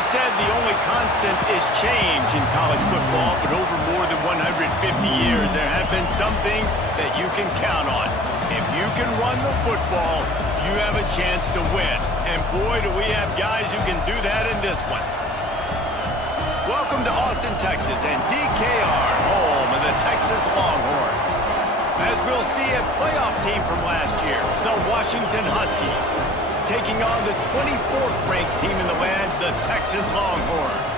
always said the only constant is change in college football, but over more than 150 years, there have been some things that you can count on. If you can run the football, you have a chance to win. And boy, do we have guys who can do that in this one. Welcome to Austin, Texas, and DKR, home of the Texas Longhorns. As we'll see, a playoff team from last year, the Washington Huskies, taking on the 24th ranked team in the land, the Texas Longhorns.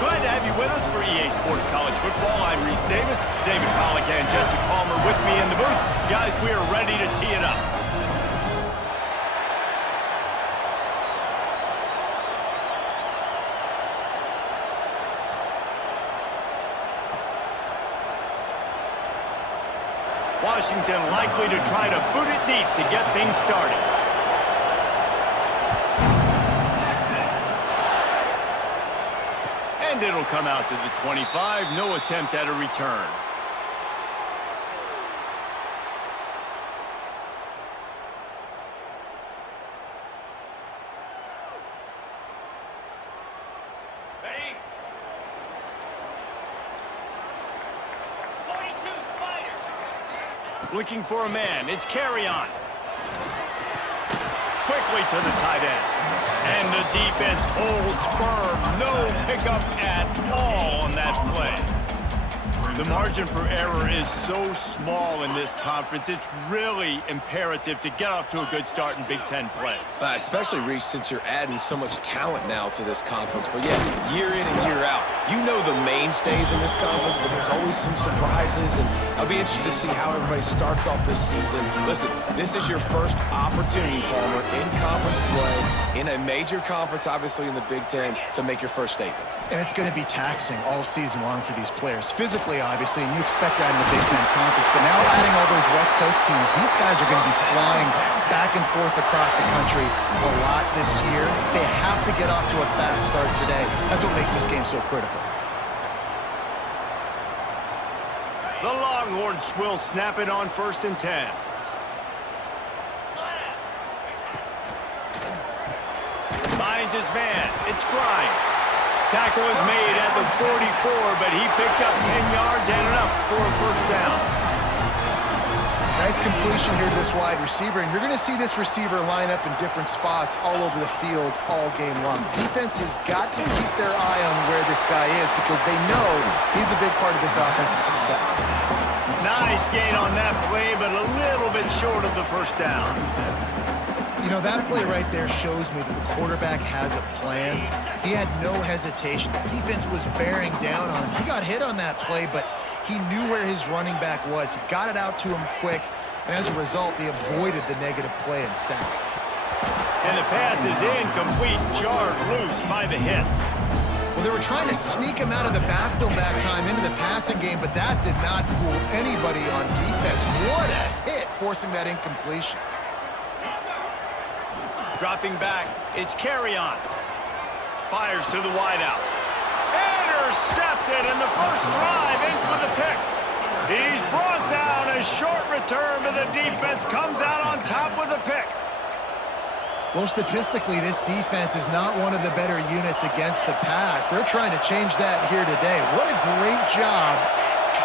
Glad to have you with us for EA Sports College Football. I'm Reese Davis, David Pollack and Jesse Palmer with me in the booth. Guys, we are ready to tee it up. Washington likely to try to boot it deep to get things started. And it'll come out to the 25. No attempt at a return. Ready? 42 Spider. Looking for a man. It's Carry-On. Quickly to the tight end. And the defense holds firm. No pickup at all on that play. The margin for error is so small in this conference. It's really imperative to get off to a good start in Big Ten play. Especially, Reese, since you're adding so much talent now to this conference. But yeah, year in and year out, you know the mainstays in this conference, but there's always some surprises, and I'll be interested to see how everybody starts off this season. Listen, this is your first opportunity, Palmer, in conference play, in a major conference, obviously in the Big Ten, to make your first statement. And it's going to be taxing all season long for these players. Physically, obviously, and you expect that in the Big Ten Conference. But now adding all those West Coast teams, these guys are going to be flying back and forth across the country a lot this year. They have to get off to a fast start today. That's what makes this game so critical. The Longhorns will snap it on 1st and 10. Finds his man. It's Grimes. Tackle is made at the 44, but he picked up 10 yards and enough for a first down. Nice completion here to this wide receiver, and you're going to see this receiver line up in different spots all over the field all game long. Defense has got to keep their eye on where this guy is because they know he's a big part of this offense's success. Nice gain on that play, but a little bit short of the first down. You know, that play right there shows me that the quarterback has a plan. He had no hesitation. The defense was bearing down on him. He got hit on that play, but he knew where his running back was. He got it out to him quick, and as a result, they avoided the negative play and sack. And the pass is incomplete, jarred loose by the hit. Well, they were trying to sneak him out of the backfield that time into the passing game, but that did not fool anybody on defense. What a hit, forcing that incompletion. Dropping back, it's Carry-On. Fires to the wideout. Intercepted, and the first drive ends with a pick. He's brought down. A short return, but the defense comes out on top with a pick. Well, statistically, this defense is not one of the better units against the pass. They're trying to change that here today. What a great job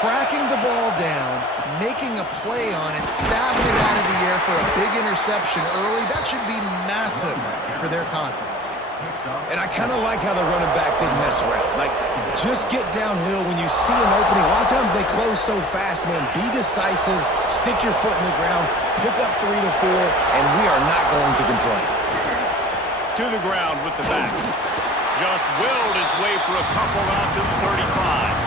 tracking the ball down, making a play on it, stabbing it out of the air for a big interception early. That should be massive for their confidence. And I kind of like how the running back didn't mess around. Like, just get downhill when you see an opening. A lot of times they close so fast, man. Be decisive, stick your foot in the ground, pick up 3 to 4, and we are not going to complain. To the ground with the back. Just willed his way for a couple out to the 35.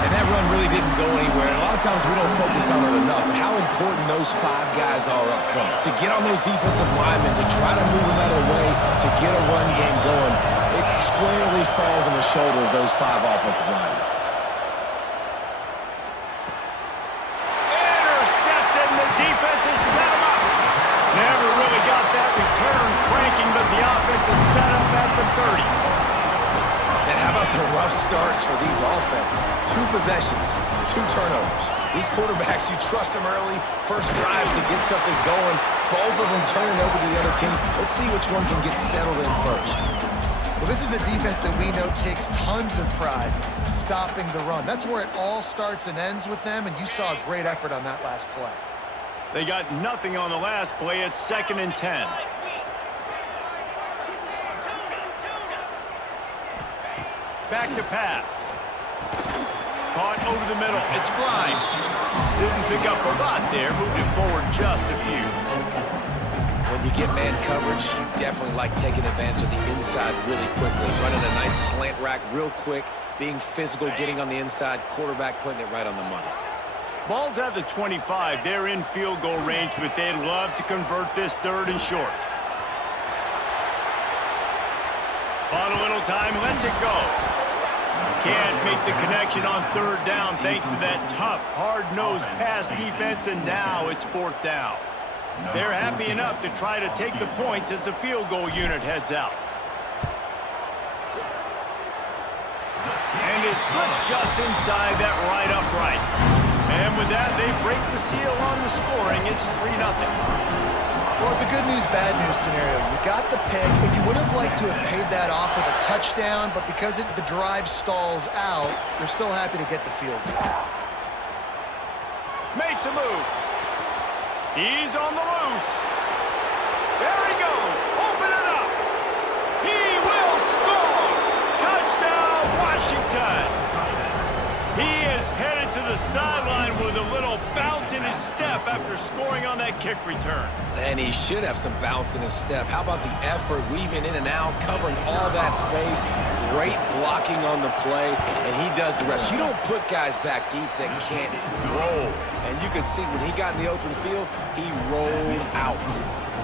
And that run really didn't go anywhere. And a lot of times we don't focus on it enough. How important those 5 guys are up front. To get on those defensive linemen, to try to move them out of the way, to get a run game going, it squarely falls on the shoulder of those 5 offensive linemen. Intercepted, and the defense has set him up. Never really got that return cranking, but the offense is set up at the 30. And how about the rough starts for these offenses? 2 possessions, 2 turnovers. These quarterbacks, you trust them early, first drives to get something going. Both of them turning over to the other team. Let's see which one can get settled in first. Well, this is a defense that we know takes tons of pride stopping the run. That's where it all starts and ends with them, and you saw a great effort on that last play. They got nothing on the last play. It's 2nd and 10. Back to pass. Caught over the middle. It's Grimes. Didn't pick up a lot there. Moved it forward just a few. When you get man coverage, you definitely like taking advantage of the inside really quickly. Running a nice slant rack real quick, being physical, getting on the inside, quarterback putting it right on the money. Ball's at the 25. They're in field goal range, but they'd love to convert this 3rd and short. On a little time, lets it go. Can't make the connection on 3rd down thanks to that tough, hard-nosed pass defense, and now it's 4th down. They're happy enough to try to take the points as the field goal unit heads out. And it slips just inside that right upright. And with that, they break the seal on the scoring. It's 3-0. Well, it's a good news, bad news scenario. You got the pick, and you would have liked to have paid that off with a touchdown, but because the drive stalls out, you're still happy to get the field goal. Makes a move. He's on the loose. There he goes. Open it up. He will score. Touchdown, Washington. He is headed to the sideline with a little bounce in his step after scoring on that kick return. And he should have some bounce in his step. How about the effort, weaving in and out, covering all that space. Great blocking on the play, and he does the rest. You don't put guys back deep that can't roll. And you could see when he got in the open field, he rolled out.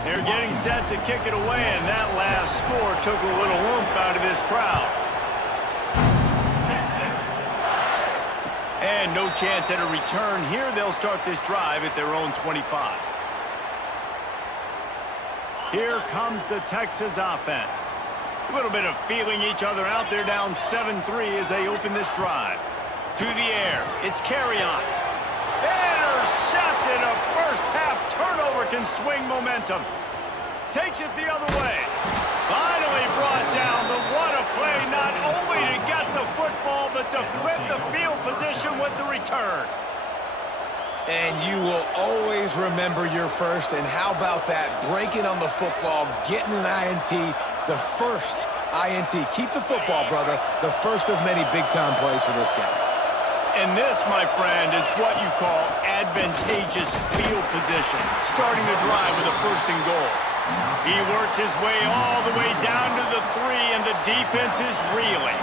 They're getting set to kick it away, and that last score took a little oomph out of this crowd. And no chance at a return here. They'll start this drive at their own 25. Here comes the Texas offense. A little bit of feeling each other out. They're down 7-3 as they open this drive. To the air. It's Carry-On. Intercepted. A first-half turnover can swing momentum. Takes it the other way. Finally brought down, but what a play, not only to get the football, but to flip the field position with the return. And you will always remember your first, and how about that? Breaking on the football, getting an INT, the first INT. Keep the football, brother. The first of many big-time plays for this guy. And this, my friend, is what you call advantageous field position. Starting the drive with a 1st and goal. He works his way all the way down to the 3, and the defense is reeling.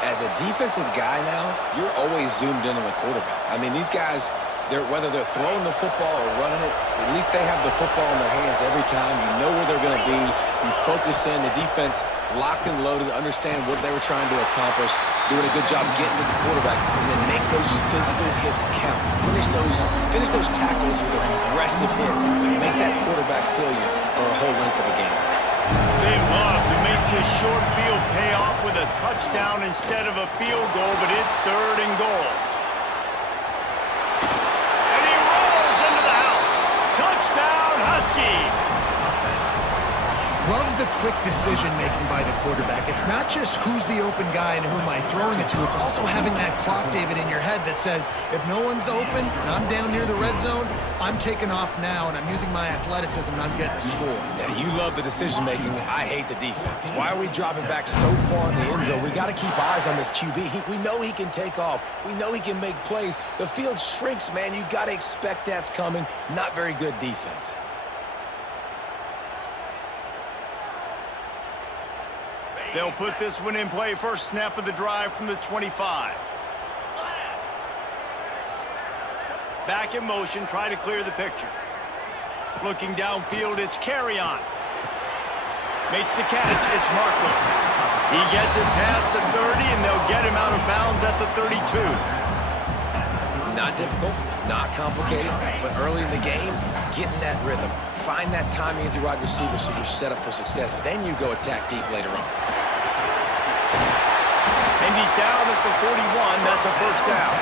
As a defensive guy now, you're always zoomed in on the quarterback. I mean, these guys, whether they're throwing the football or running it, at least they have the football in their hands every time. You know where they're going to be. You focus in. The defense locked and loaded, understand what they were trying to accomplish, doing a good job getting to the quarterback, and then make those physical hits count. Finish those tackles with aggressive hits. Make that quarterback feel you for a whole length of a game. They love to make this short field pay off with a touchdown instead of a field goal, but it's 3rd and goal. And he rolls into the house. Touchdown, Huskies. Love the quick decision-making by the quarterback. It's not just who's the open guy and who am I throwing it to. It's also having that clock, David, in your head that says, if no one's open and I'm down near the red zone, I'm taking off now, and I'm using my athleticism, and I'm getting a score. Yeah, you love the decision-making. I hate the defense. Why are we dropping back so far in the end zone? We got to keep eyes on this QB. We know he can take off. We know he can make plays. The field shrinks, man. You got to expect that's coming. Not very good defense. They'll put this one in play. First snap of the drive from the 25. Back in motion, try to clear the picture. Looking downfield, it's Carry-On. Makes the catch, it's Marco. He gets it past the 30, and they'll get him out of bounds at the 32. Not difficult, not complicated, but early in the game, getting that rhythm. Find that timing at the wide receiver so you're set up for success. Then you go attack deep later on. And he's down at the 41. That's a 1st down.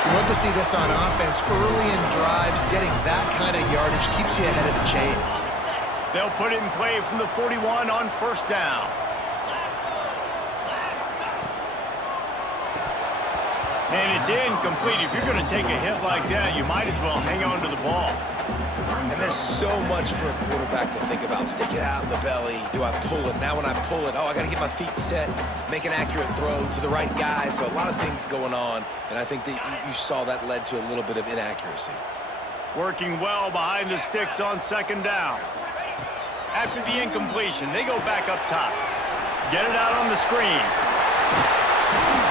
You love to see this on offense. Early in drives, getting that kind of yardage keeps you ahead of the chains. They'll put it in play from the 41 on first down. And it's incomplete. If you're going to take a hit like that, you might as well hang on to the ball. And there's so much for a quarterback to think about. Stick it out in the belly. Do I pull it? Now when I pull it, I got to get my feet set, make an accurate throw to the right guy. So a lot of things going on, and I think that you saw that led to a little bit of inaccuracy. Working well behind the sticks on second down. After the incompletion, they go back up top. Get it out on the screen.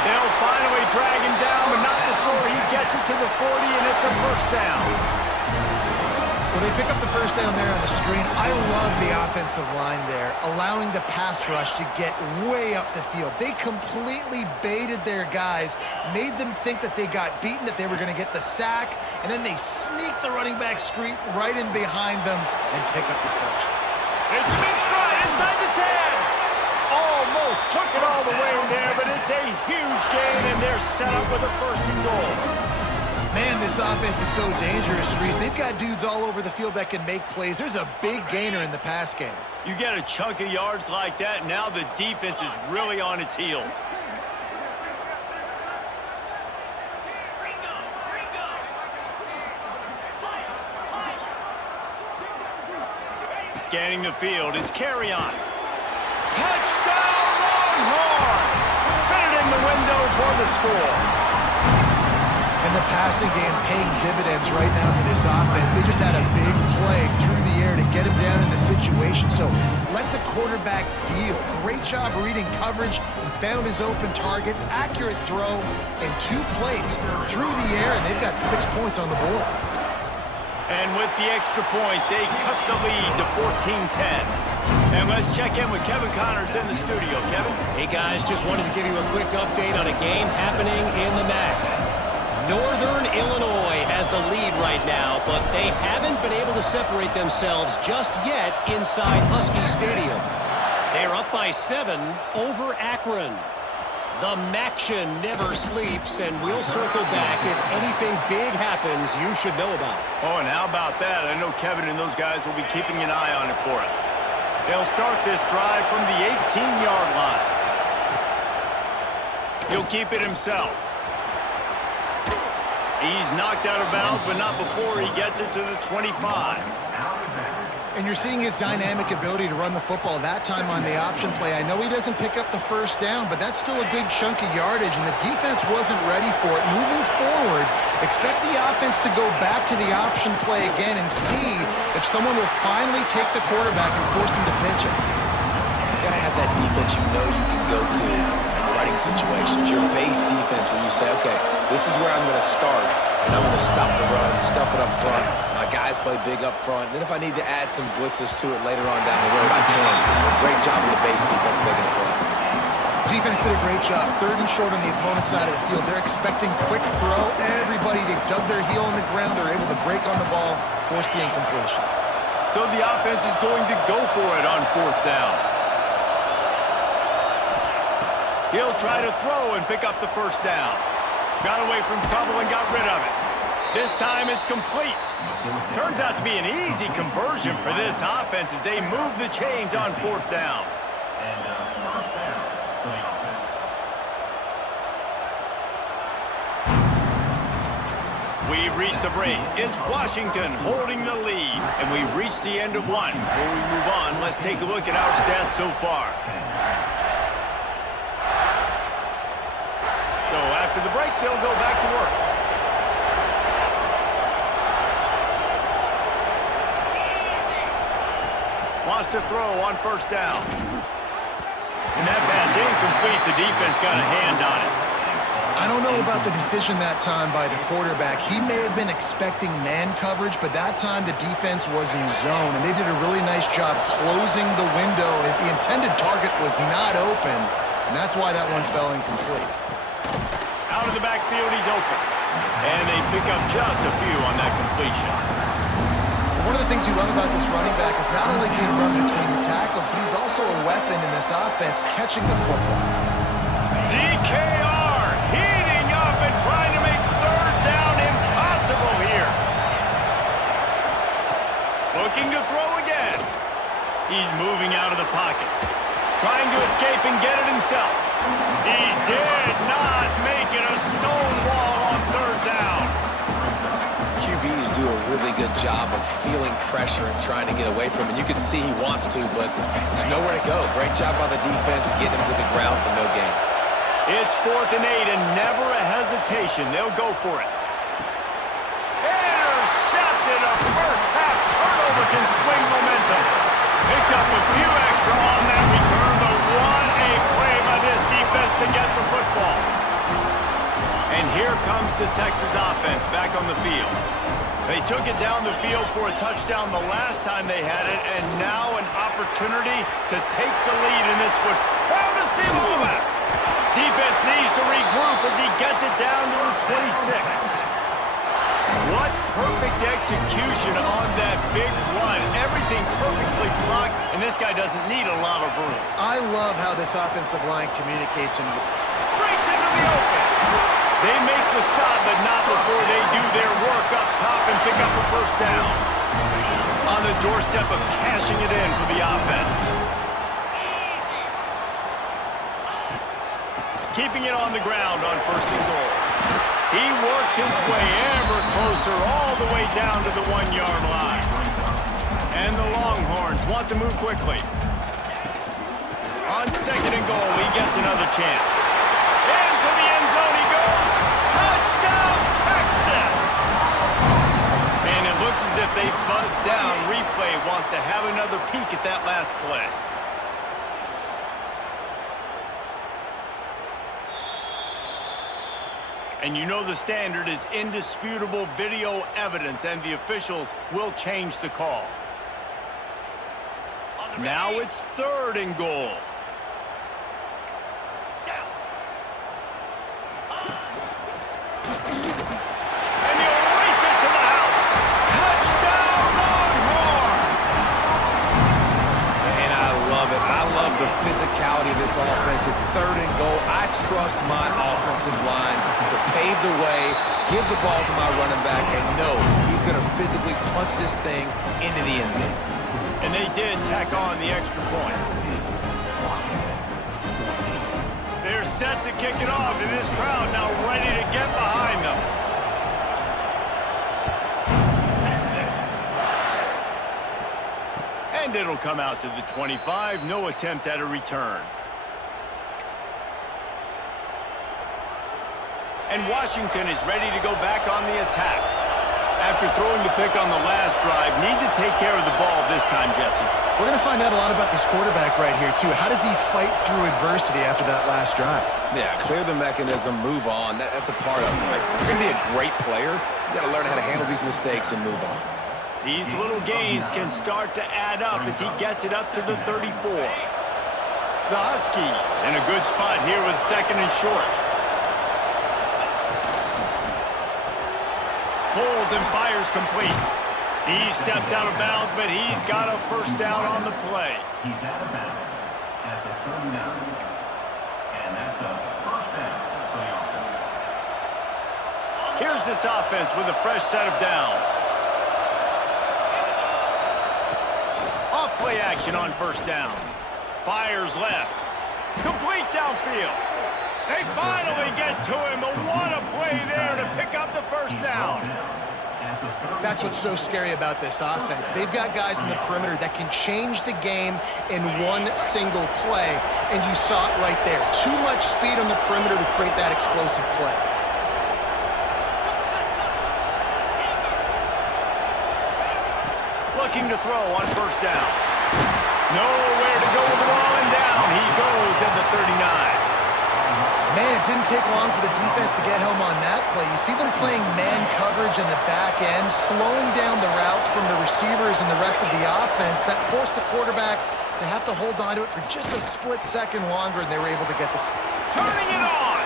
They'll finally drag him down, but not before he gets it to the 40, and it's a first down. Well, they pick up the first down there on the screen. I love the offensive line there, allowing the pass rush to get way up the field. They completely baited their guys, made them think that they got beaten, that they were going to get the sack, and then they sneak the running back screen right in behind them and pick up the first. It's a big stride inside the 10. Almost took it all the way in there, but it's a huge gain, and they're set up with a first and goal. Man, this offense is so dangerous, Reese. They've got dudes all over the field that can make plays. There's a big gainer in the pass game. You get a chunk of yards like that, now the defense is really on its heels. Scanning the field, it's Carry-On. Touchdown, Longhorns! Fit it in the window for the score. And the passing game paying dividends right now for this offense. They just had a big play through the air to get him down in the situation. So let the quarterback deal. Great job reading coverage. He found his open target, accurate throw, and 2 plays through the air, and they've got 6 points on the board. And with the extra point, they cut the lead to 14-10. And let's check in with Kevin Connors in the studio. Kevin? Hey, guys, just wanted to give you a quick update on a game happening in the MAC. Northern Illinois has the lead right now, but they haven't been able to separate themselves just yet inside Husky Stadium. They're up by 7 over Akron. The MACtion never sleeps, and we'll circle back if anything big happens you should know about. Oh, and how about that? I know Kevin and those guys will be keeping an eye on it for us. They'll start this drive from the 18-yard line. He'll keep it himself. He's knocked out of bounds, but not before he gets it to the 25. And you're seeing his dynamic ability to run the football that time on the option play. I know he doesn't pick up the first down, but that's still a good chunk of yardage, and the defense wasn't ready for it. Moving forward, expect the offense to go back to the option play again and see if someone will finally take the quarterback and force him to pitch it. You got to have that defense you know you can go to in running situations. Your base defense where you say, okay, this is where I'm going to start, and I'm going to stop the run, stuff it up front. My guys play big up front. Then if I need to add some blitzes to it later on down the road, I can. Great job of the base defense making a play. Defense did a great job. 3rd and short on the opponent's side of the field. They're expecting quick throw. Everybody, they dug their heel on the ground. They're able to break on the ball, force the incompletion. So the offense is going to go for it on 4th down. He'll try to throw and pick up the first down. Got away from trouble and got rid of it. This time it's complete. Turns out to be an easy conversion for this offense as they move the chains on 4th down. We've reached the break. It's Washington holding the lead. And we've reached the end of one. Before we move on, let's take a look at our stats so far. So after the break, they'll go back to work. Wants to throw on first down. And that pass incomplete. The defense got a hand on it. I don't know about the decision that time by the quarterback. He may have been expecting man coverage, but that time the defense was in zone, and they did a really nice job closing the window. The intended target was not open, and that's why that one fell incomplete. Out of the backfield, he's open. And they pick up just a few on that completion. One of the things you love about this running back is not only can he run between the tackles, but he's also a weapon in this offense catching the football. DKR heating up and trying to make 3rd down impossible here. Looking to throw again. He's moving out of the pocket. Trying to escape and get it himself. He did not make it a stone wall on third down. QBs do a really good job of feeling pressure and trying to get away from it. You can see he wants to, but there's nowhere to go. Great job by the defense getting him to the ground for no gain. It's 4th and 8 and never a hesitation. They'll go for it. Intercepted. A first half turnover can swing momentum. Picked up a few extra on that return, but what a play by this defense to get the football. And here comes the Texas offense back on the field. They took it down the field for a touchdown the last time they had it, and now an opportunity to take the lead in this foot. Found a single left. Defense needs to regroup as he gets it down to the 26. What perfect execution on that big run. Everything perfectly blocked, and this guy doesn't need a lot of room. I love how this offensive line communicates and Breaks into the open. They make the stop, but not before they do their work up top and pick up a first down. On the doorstep of cashing it in for the offense. Keeping it on the ground on 1st and goal. He works his way ever closer all the way down to the 1-yard line. And the Longhorns want to move quickly. On 2nd and goal, he gets another chance. Into the end zone he goes. Touchdown, Texas! And it looks as if they buzzed down. Replay wants to have another peek at that last play. And you know the standard is indisputable video evidence, and the officials will change the call. Now it's 3rd and goal. And he'll race it to the house. Touchdown, Longhorns! And I love it. I love the physicality of this offense. It's 3rd and goal. I trust my offensive line to pave the way, give the ball to my running back, and know he's going to physically punch this thing into the end zone. And they did tack on the extra point. They're set to kick it off, and this crowd now ready to get behind them. And it'll come out to the 25. No attempt at a return. And Washington is ready to go back on the attack. After throwing the pick on the last drive, need to take care of the ball this time, Jesse. we're going to find out a lot about this quarterback right here, too. How does he fight through adversity after that last drive? Yeah, clear the mechanism, move on. That's a part of it. Right? You're going to be a great player. You got to learn how to handle these mistakes and move on. These little gains can start to add up as he gets it up to the 34. The Huskies in a good spot here with 2nd and short. Pulls and fires complete. He steps out of bounds, but he's got a first down on the play. He's out of bounds at the 39. And that's a first down for the offense. Here's this offense with a fresh set of downs. Off play action on first down. Fires left. Complete downfield. They finally get to him, but what a play there to pick up the first down. That's what's so scary about this offense. They've got guys in the perimeter that can change the game in one single play, and you saw it right there. Too much speed on the perimeter to create that explosive play. Looking to throw on first down. Nowhere to go with the ball, and down he goes at the 39. Man, it didn't take long for the defense to get home on that play. You see them playing man coverage in the back end, slowing down the routes from the receivers and the rest of the offense. That forced the quarterback to have to hold on to it for just a split second longer, and they were able to get the... Turning it on!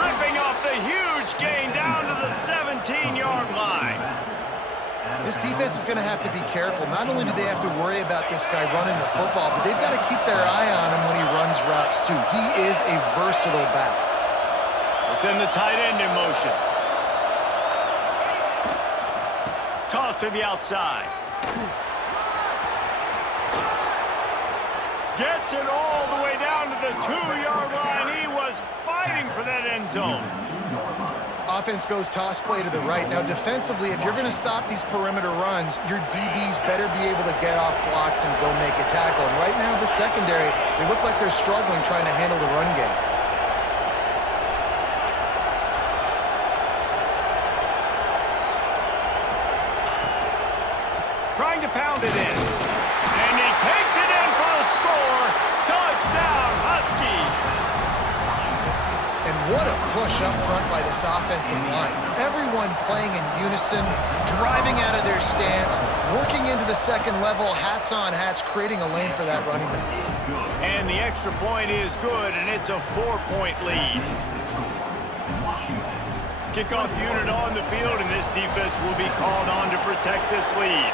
Ripping off the huge gain down to the 17-yard line. This defense is going to have to be careful. Not only do they have to worry about this guy running the football, but they've got to keep their eye on him when he runs routes, too. He is a versatile back. Let's send the tight end in motion. Toss to the outside. Gets it all the way down to the 2-yard line. He was fighting for that end zone. Offense goes toss play to the right. Now, defensively, if you're going to stop these perimeter runs, your DBs better be able to get off blocks and go make a tackle. And right now, the secondary, they look like they're struggling trying to handle the run game. Trying to pound it in. And he takes it in for a score. Touchdown, Huskies. And what a push up front by this offensive line. Everyone playing in unison, driving out of their stance, working into the second level, hats on hats, creating a lane for that running back. And the extra point is good, and it's a 4-point lead. Kickoff unit on the field, and this defense will be called on to protect this lead.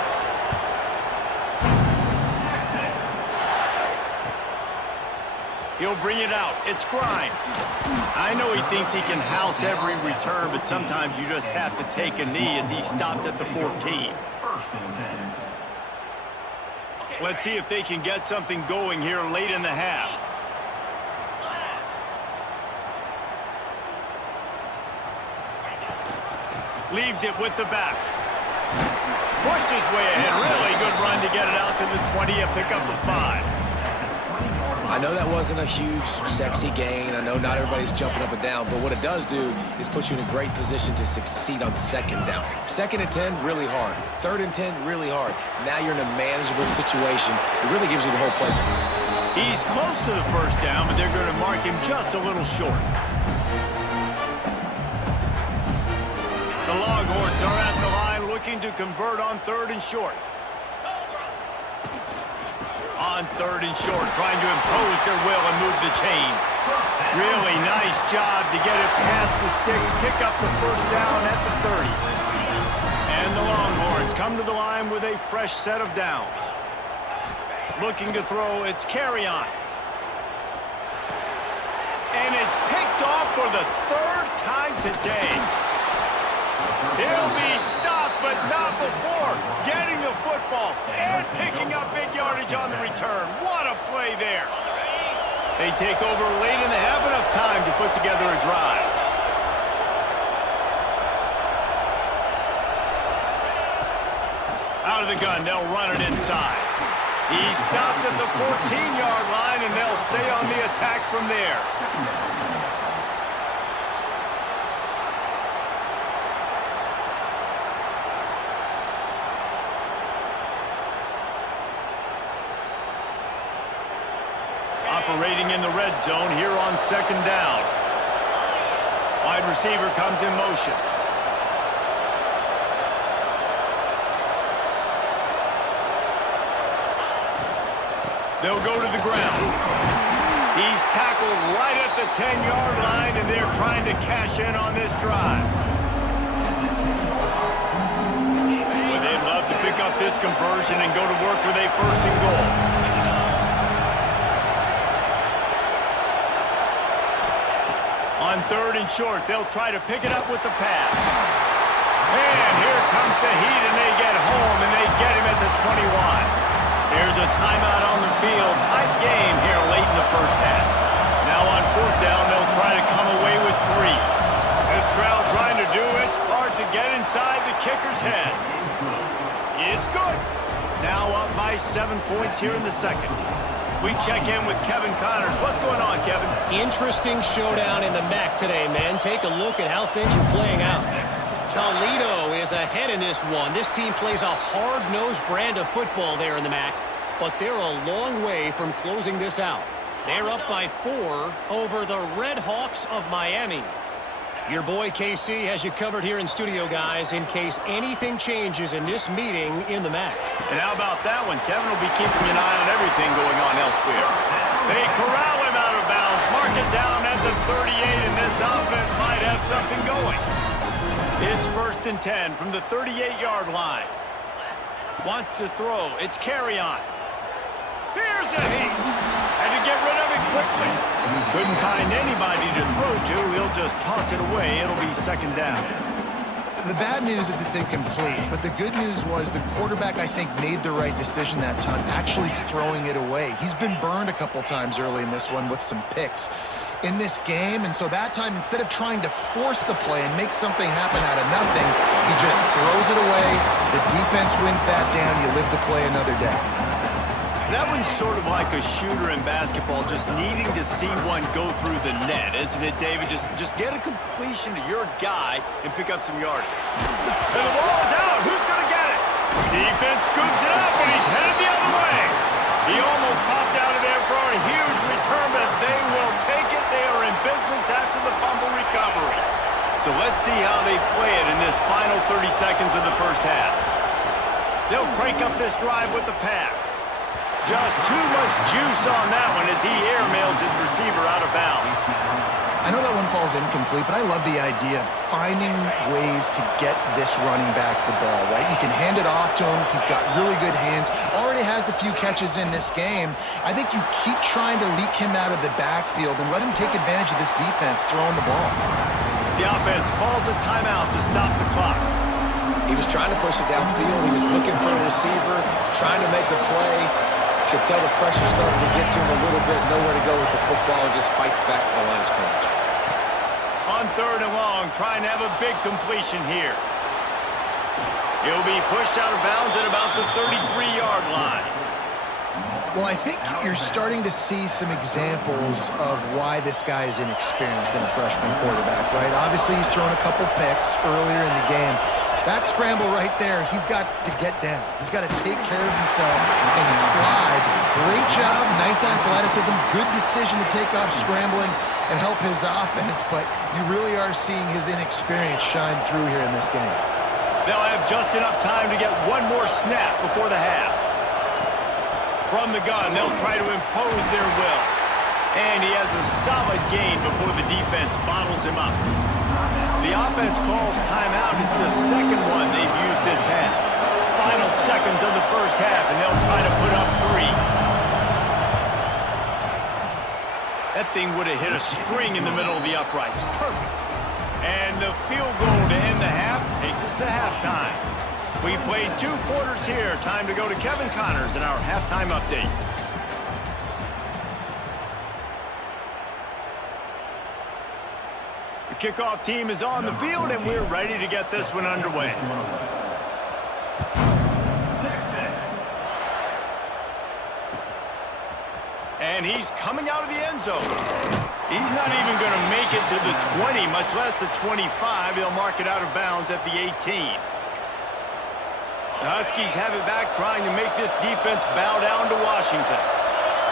He'll bring it out. It's Grimes. I know he thinks he can house every return, but sometimes you just have to take a knee as he stopped at the 14. First and 10. Let's see if they can get something going here late in the half. Leaves it with the back. Pushed his way ahead. Really good run to get it out to the 20 and pick up the 5. I know that wasn't a huge, sexy gain. I know not everybody's jumping up and down, but what it does do is put you in a great position to succeed on second down. 2nd and 10, really hard. 3rd and 10, really hard. Now you're in a manageable situation. It really gives you the whole play. He's close to the first down, but they're going to mark him just a little short. The Longhorns are at the line looking to convert on 3rd and short. On 3rd and short, trying to impose their will and move the chains. Really nice job to get it past the sticks, pick up the first down at the 30. And the Longhorns come to the line with a fresh set of downs. Looking to throw, it's Carry-On. And it's picked off for the 3rd time today. He'll be stopped, but not before getting the football and picking up big yardage on the return. What a play there. They take over late in the half, enough time to put together a drive. Out of the gun, they'll run it inside. He stopped at the 14-yard line, and they'll stay on the attack from there. Operating in the red zone here on 2nd down. Wide receiver comes in motion. They'll go to the ground. He's tackled right at the 10-yard line, and they're trying to cash in on this drive. Well, they'd love to pick up this conversion and go to work with a 1st and goal. On 3rd and short, they'll try to pick it up with the pass. And here comes the heat, and they get home, and they get him at the 21. There's a timeout on the field. Tight game here late in the first half. Now on 4th down, they'll try to come away with 3. This crowd trying to do its part to get inside the kicker's head. It's good. Now up by 7 points here in the 2nd. We check in with Kevin Connors. What's going on, Kevin? Interesting showdown in the MAC today, man. Take a look at how things are playing out. Toledo is ahead in this one. This team plays a hard-nosed brand of football there in the MAC, but they're a long way from closing this out. They're up by 4 over the Red Hawks of Miami. Your boy KC has you covered here in studio, guys, in case anything changes in this meeting in the MAC. And how about that one? Kevin will be keeping an eye on everything going on elsewhere. They corral him out of bounds, mark it down at the 38, and this offense might have something going. It's 1st and 10 from the 38-yard line. Wants to throw. It's Carry-On. Here's a heat. Had to get rid of it quickly. Couldn't find anybody to throw to. He'll just toss it away. It'll be 2nd down. The bad news is it's incomplete, but the good news was the quarterback, I think, made the right decision that time, actually throwing it away. He's been burned a couple times early in this one with some picks in this game, and so that time, instead of trying to force the play and make something happen out of nothing, he just throws it away. The defense wins that down. You live to play another day. That one's sort of like a shooter in basketball, just needing to see one go through the net, isn't it, David? Just get a completion to your guy and pick up some yards. And the ball is out. Who's going to get it? Defense scoops it up, and he's headed the other way. He almost popped out of there for a huge return, but they will take it. They are in business after the fumble recovery. So let's see how they play it in this final 30 seconds of the first half. They'll crank up this drive with the pass. Just too much juice on that one as he airmails his receiver out of bounds. I know that one falls incomplete, but I love the idea of finding ways to get this running back the ball, right? You can hand it off to him. He's got really good hands. Already has a few catches in this game. I think you keep trying to leak him out of the backfield and let him take advantage of this defense throwing the ball. The offense calls a timeout to stop the clock. He was trying to push it downfield. He was looking for a receiver, trying to make a play. Could tell the pressure started to get to him a little bit, nowhere to go with the football, and just fights back to the line of scrimmage. On 3rd and long, trying to have a big completion here. He'll be pushed out of bounds at about the 33-yard line. Well, I think you're starting to see some examples of why this guy is inexperienced in a freshman quarterback, right? Obviously, he's thrown a couple picks earlier in the game. That scramble right there, he's got to get down. He's got to take care of himself and slide. Great job, nice athleticism, good decision to take off scrambling and help his offense, but you really are seeing his inexperience shine through here in this game. They'll have just enough time to get one more snap before the half. From the gun, they'll try to impose their will. And he has a solid gain before the defense bottles him up. The offense calls timeout. It's the second one they've used this half. Final seconds of the first half, and they'll try to put up 3. That thing would have hit a string in the middle of the uprights. Perfect. And the field goal to end the half takes us to halftime. We've played 2 quarters here. Time to go to Kevin Connors in our halftime update. The kickoff team is on the field, and we're ready to get this one underway. And he's coming out of the end zone. He's not even going to make it to the 20, much less the 25. He'll mark it out of bounds at the 18. The Huskies have it back, trying to make this defense bow down to Washington.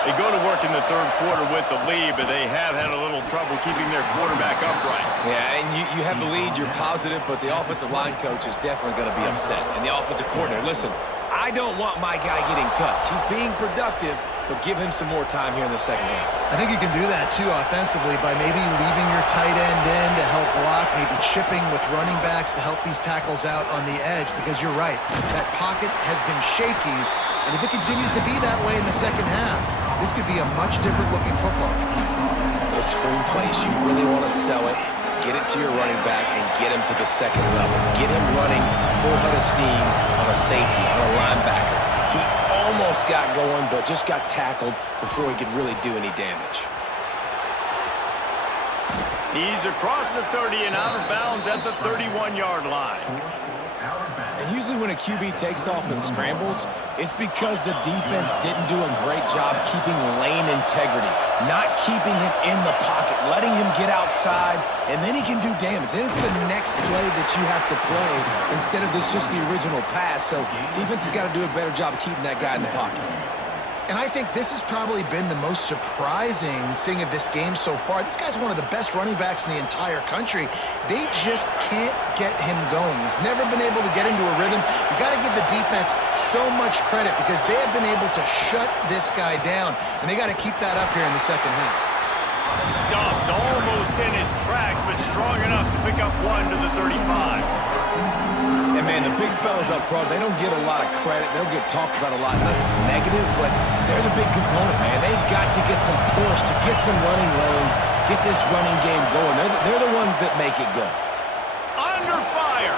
They go to work in the 3rd quarter with the lead, but they have had a little trouble keeping their quarterback upright. Yeah, and you have the lead, you're positive, but the offensive line coach is definitely going to be upset. And the offensive coordinator, listen, I don't want my guy getting touched. He's being productive, but give him some more time here in the second half. I think you can do that, too, offensively, by maybe leaving your tight end in to help block, maybe chipping with running backs to help these tackles out on the edge, because you're right, that pocket has been shaky, and if it continues to be that way in the second half, this could be a much different-looking football. Those screen plays, you really want to sell it, get it to your running back, and get him to the second level. Get him running full head of steam on a safety, on a linebacker. He almost got going, but just got tackled before he could really do any damage. He's across the 30 and out of bounds at the 31-yard line. And usually when a QB takes off and scrambles, it's because the defense didn't do a great job keeping lane integrity, not keeping him in the pocket, letting him get outside, and then he can do damage. And it's the next play that you have to play instead of just the original pass. So defense has got to do a better job of keeping that guy in the pocket. And I think this has probably been the most surprising thing of this game so far. This guy's one of the best running backs in the entire country. They just can't get him going. He's never been able to get into a rhythm. You got to give the defense so much credit because they have been able to shut this guy down, and they got to keep that up here in the second half. Stuffed almost in his tracks, but strong enough to pick up 1 to the 35. And, man, the big fellas up front, they don't get a lot of credit. They don't get talked about a lot unless it's negative, but they're the big component, man. They've got to get some push, to get some running lanes, get this running game going. They're the ones that make it go. Under fire.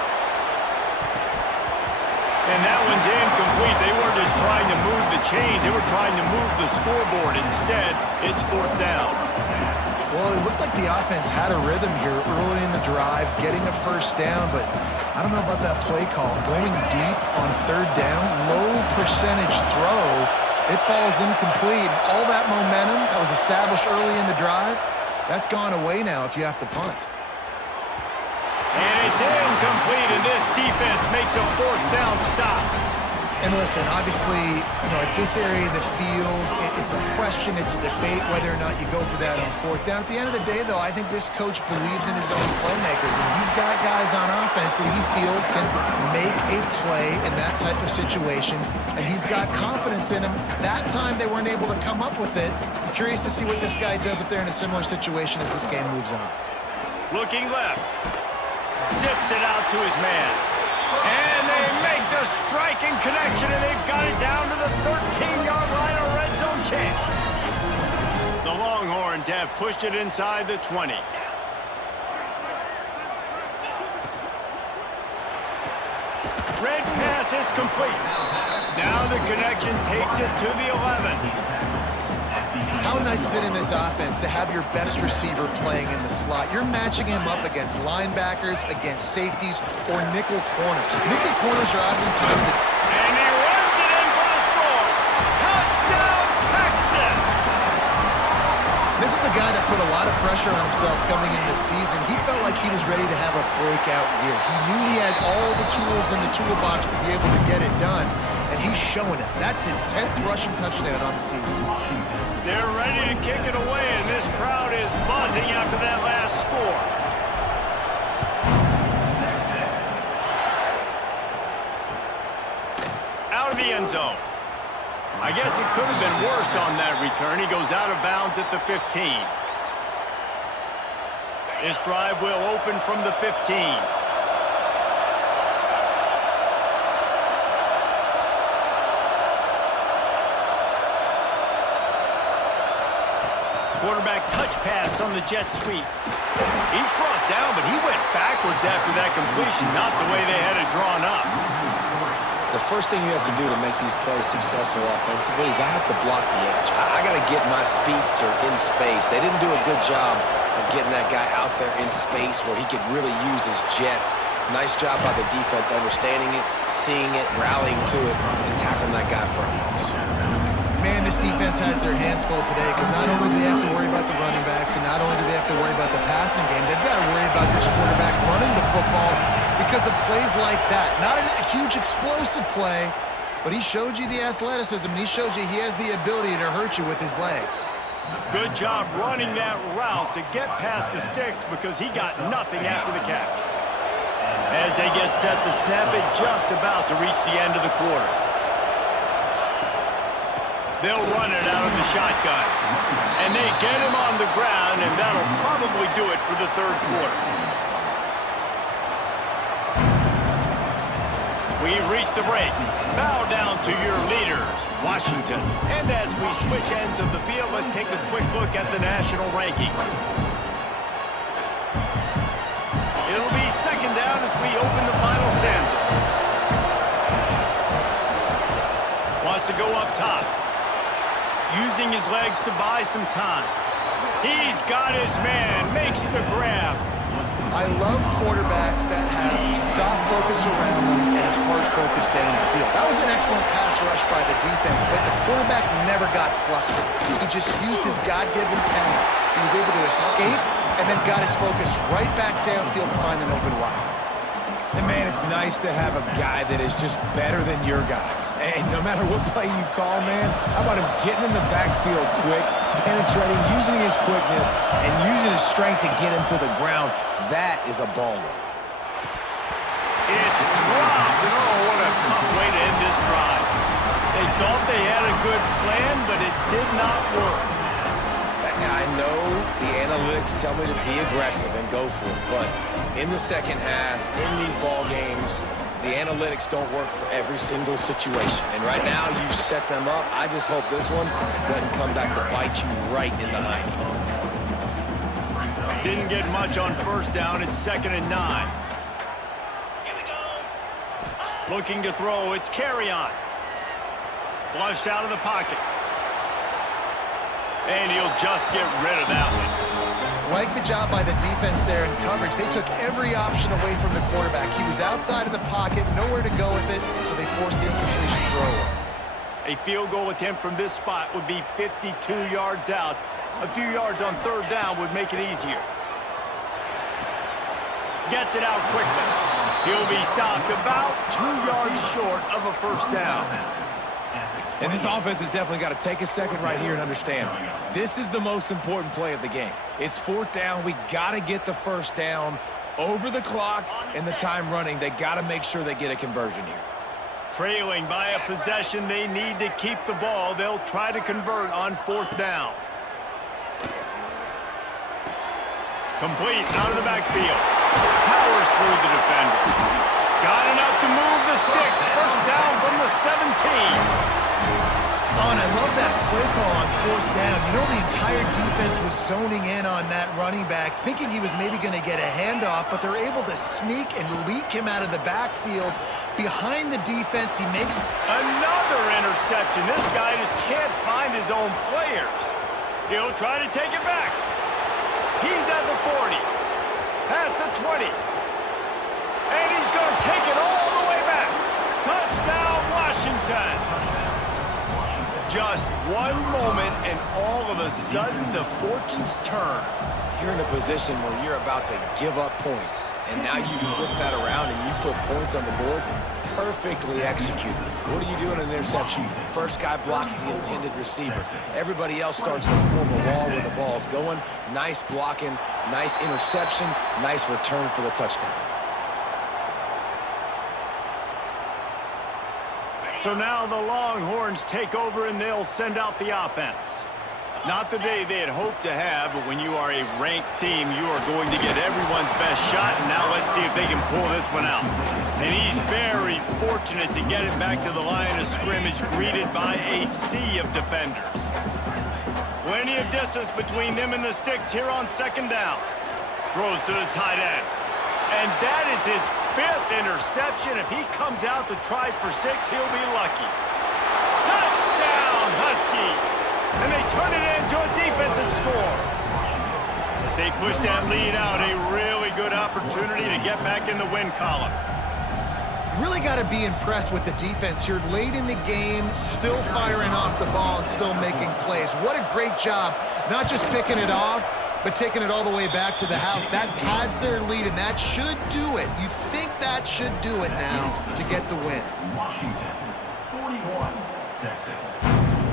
And that one's incomplete. They weren't just trying to move the chains. They were trying to move the scoreboard. Instead, it's 4th down. Well, it looked like the offense had a rhythm here early in the drive, getting a first down, but I don't know about that play call. Going deep on 3rd down, low percentage throw, it falls incomplete. And all that momentum that was established early in the drive, that's gone away now if you have to punt. And it's incomplete, and this defense makes a 4th down stop. And listen, obviously, at this area of the field, it's a question, it's a debate whether or not you go for that on 4th down. At the end of the day, though, I think this coach believes in his own playmakers, and he's got guys on offense that he feels can make a play in that type of situation, and he's got confidence in him. That time they weren't able to come up with it. I'm curious to see what this guy does if they're in a similar situation as this game moves on. Looking left. Zips it out to his man. And they make the striking connection, and they've got it down to the 13-yard line, a red zone chance. The Longhorns have pushed it inside the 20. Red pass, it's complete. Now the connection takes it to the 11. How nice is it in this offense to have your best receiver playing in the slot? You're matching him up against linebackers, against safeties, or nickel corners. Nickel corners are oftentimes the... And he runs it in for the score. Touchdown, Texas! This is a guy that put a lot of pressure on himself coming into this season. He felt like he was ready to have a breakout year. He knew he had all the tools in the toolbox to be able to get it done, and he's showing it. That's his 10th rushing touchdown on the season. They're ready to kick it away, and this crowd is buzzing after that last score. Out of the end zone. I guess it could have been worse on that return. He goes out of bounds at the 15. This drive will open from the 15. Quarterback touch pass on the jet sweep. He's brought down, but he went backwards after that completion, not the way they had it drawn up. The first thing you have to do to make these plays successful offensively is I have to block the edge. I got to get my speedster in space. They didn't do a good job of getting that guy out there in space where he could really use his jets. Nice job by the defense understanding it, seeing it, rallying to it, and tackling that guy for a loss. Man, this defense has their hands full today because not only do they have to worry about the running backs and not only do they have to worry about the passing game, they've got to worry about this quarterback running the football because of plays like that. Not a huge explosive play, but he showed you the athleticism, and he showed you he has the ability to hurt you with his legs. Good job running that route to get past the sticks because he got nothing after the catch. As they get set to snap it, just about to reach the end of the quarter. They'll run it out of the shotgun. And they get him on the ground, and that'll probably do it for the 3rd quarter. We've reached the break. Bow down to your leaders, Washington. And as we switch ends of the field, let's take a quick look at the national rankings. It'll be 2nd down as we open the final stanza. Wants to go up top. Using his legs to buy some time. He's got his man, makes the grab. I love quarterbacks that have soft focus around them and hard focus down the field. That was an excellent pass rush by the defense, but the quarterback never got flustered. He just used his God-given talent. He was able to escape and then got his focus right back downfield to find an open wide. And man, it's nice to have a guy that is just better than your guys. And no matter what play you call, man, how about him getting in the backfield quick, penetrating, using his quickness, and using his strength to get him to the ground. That is a baller. It's dropped, and oh, what a tough way to end this drive. They thought they had a good plan, but it did not work. I know the analytics tell me to be aggressive and go for it, but in the second half, in these ball games, the analytics don't work for every single situation. And right now, you've set them up. I just hope this one doesn't come back to bite you right in the hiney. Didn't get much on 1st down. It's 2nd and 9. Here we go. Looking to throw, it's Carry-On. Flushed out of the pocket. And he'll just get rid of that one. Like the job by the defense there in coverage. They took every option away from the quarterback. He was outside of the pocket, nowhere to go with it, so they forced the incompletion throw. A field goal attempt from this spot would be 52 yards out. A few yards on third down would make it easier. Gets it out quickly. He'll be stopped about 2 yards short of a first down. And this offense has definitely got to take a second right here and understand, this is the most important play of the game. It's fourth down. We got to get the first down over the clock and the time running. They got to make sure they get a conversion here. Trailing by a possession, they need to keep the ball. They'll try to convert on fourth down. Complete out of the backfield. Powers through the defender. Got enough to move the sticks. First down from the 17. Oh, and I love that play call on fourth down. You know, the entire defense was zoning in on that running back, thinking he was maybe going to get a handoff, but they're able to sneak and leak him out of the backfield. Behind the defense, he makes another interception. This guy just can't find his own players. He'll try to take it back. He's at the 40. Past the 20. And he's going to take it all the way back. Touchdown, Washington. Just one moment, and all of a sudden, the fortunes turn. You're in a position where you're about to give up points, and now you flip that around and you put points on the board. Perfectly executed. What do you do in an interception? First guy blocks the intended receiver. Everybody else starts to form a wall where the ball's going. Nice blocking, nice interception, nice return for the touchdown. So now the Longhorns take over and they'll send out the offense. Not the day they had hoped to have, but when you are a ranked team, you are going to get everyone's best shot, and now let's see if they can pull this one out. And he's very fortunate to get it back to the line of scrimmage, greeted by a sea of defenders. Plenty of distance between them and the sticks here on second down. Throws to the tight end. And that is his 5th interception. If he comes out to try for 6, he'll be lucky. Touchdown, Huskies! And they turn it into a defensive score. As they push that lead out, a really good opportunity to get back in the win column. Really got to be impressed with the defense here. Late in the game, still firing off the ball and still making plays. What a great job, not just picking it off, but taking it all the way back to the house. That pads their lead, and that should do it. You think that should do it now to get the win. Washington, 41, Texas,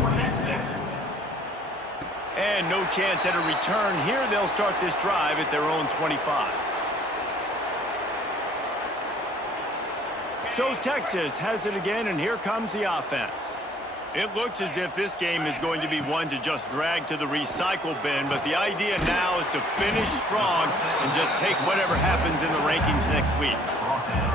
46. And no chance at a return here. They'll start this drive at their own 25. So Texas has it again, and here comes the offense. It looks as if this game is going to be one to just drag to the recycle bin, but the idea now is to finish strong and just take whatever happens in the rankings next week.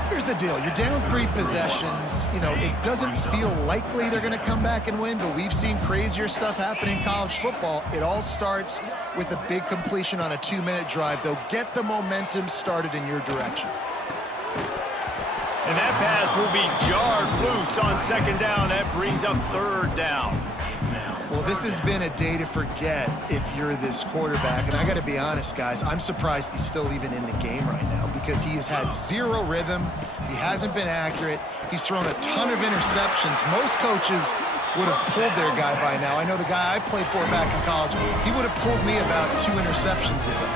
Here's the deal. You're down 3 possessions. You know, it doesn't feel likely they're going to come back and win, but we've seen crazier stuff happen in college football. It all starts with a big completion on a 2-minute drive. They'll get the momentum started in your direction. And that pass will be jarred loose on second down. That brings up third down. Well, this has been a day to forget if you're this quarterback. And I got to be honest, guys, I'm surprised he's still even in the game right now because he has had 0 rhythm. He hasn't been accurate. He's thrown a ton of interceptions. Most coaches would have pulled their guy by now. I know the guy I played for back in college, he would have pulled me about 2 interceptions ago.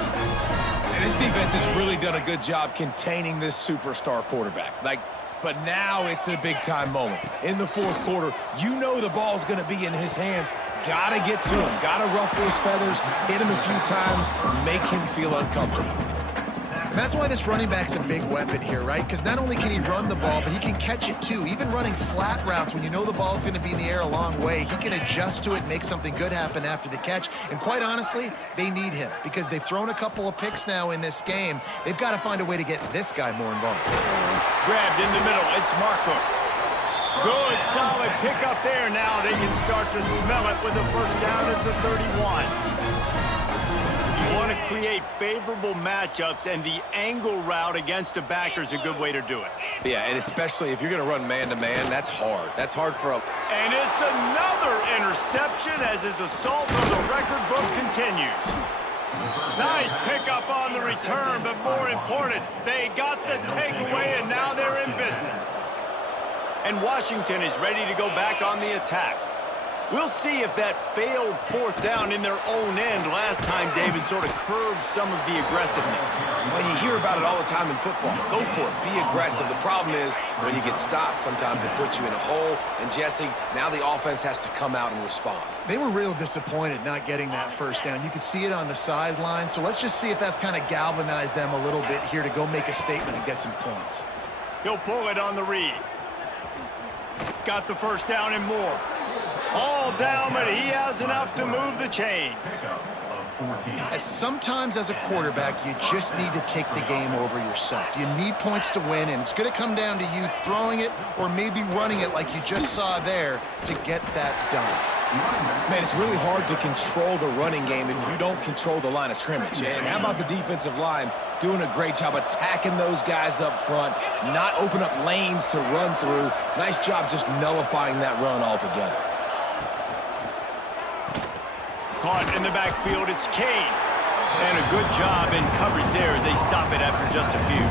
And this defense has really done a good job containing this superstar quarterback. But now it's a big-time moment. In the fourth quarter, you know the ball's going to be in his hands. Got to get to him. Got to ruffle his feathers, hit him a few times, make him feel uncomfortable. And that's why this running back's a big weapon here, right? Because not only can he run the ball, but he can catch it too. Even running flat routes when you know the ball's going to be in the air a long way, he can adjust to it, make something good happen after the catch. And quite honestly, they need him because they've thrown a couple of picks now in this game. They've got to find a way to get this guy more involved. Grabbed in the middle. It's Marco. Good, solid pick up there. Now they can start to smell it with the first down at the 31. You want to create favorable matchups, and the angle route against a backer is a good way to do it. Yeah, and especially if you're going to run man-to-man, that's hard. That's hard for a... And it's another interception as his assault on the record book continues. Nice pickup on the return, but more important, they got the takeaway, and now they're in business. And Washington is ready to go back on the attack. We'll see if that failed fourth down in their own end last time, David, sort of curbed some of the aggressiveness. Well, you hear about it all the time in football. Go for it. Be aggressive. The problem is when you get stopped, sometimes it puts you in a hole. And, Jesse, now the offense has to come out and respond. They were real disappointed not getting that first down. You could see it on the sideline. So let's just see if that's kind of galvanized them a little bit here to go make a statement and get some points. He'll pull it on the read. Got the first down and more. All down, but he has enough to move the chains. Sometimes as a quarterback, you just need to take the game over yourself. You need points to win, and it's going to come down to you throwing it or maybe running it like you just saw there to get that done. Man, it's really hard to control the running game if you don't control the line of scrimmage. And how about the defensive line doing a great job attacking those guys up front, not open up lanes to run through. Nice job just nullifying that run altogether. Caught in the backfield, it's Kane. And a good job in coverage there as they stop it after just a few.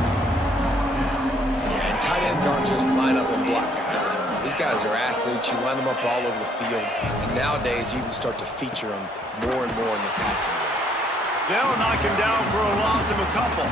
Yeah, and tight ends aren't just line up and block guys anymore. These guys are athletes. You line them up all over the field. And nowadays, you can start to feature them more and more in the passing game. They'll knock him down for a loss of a couple.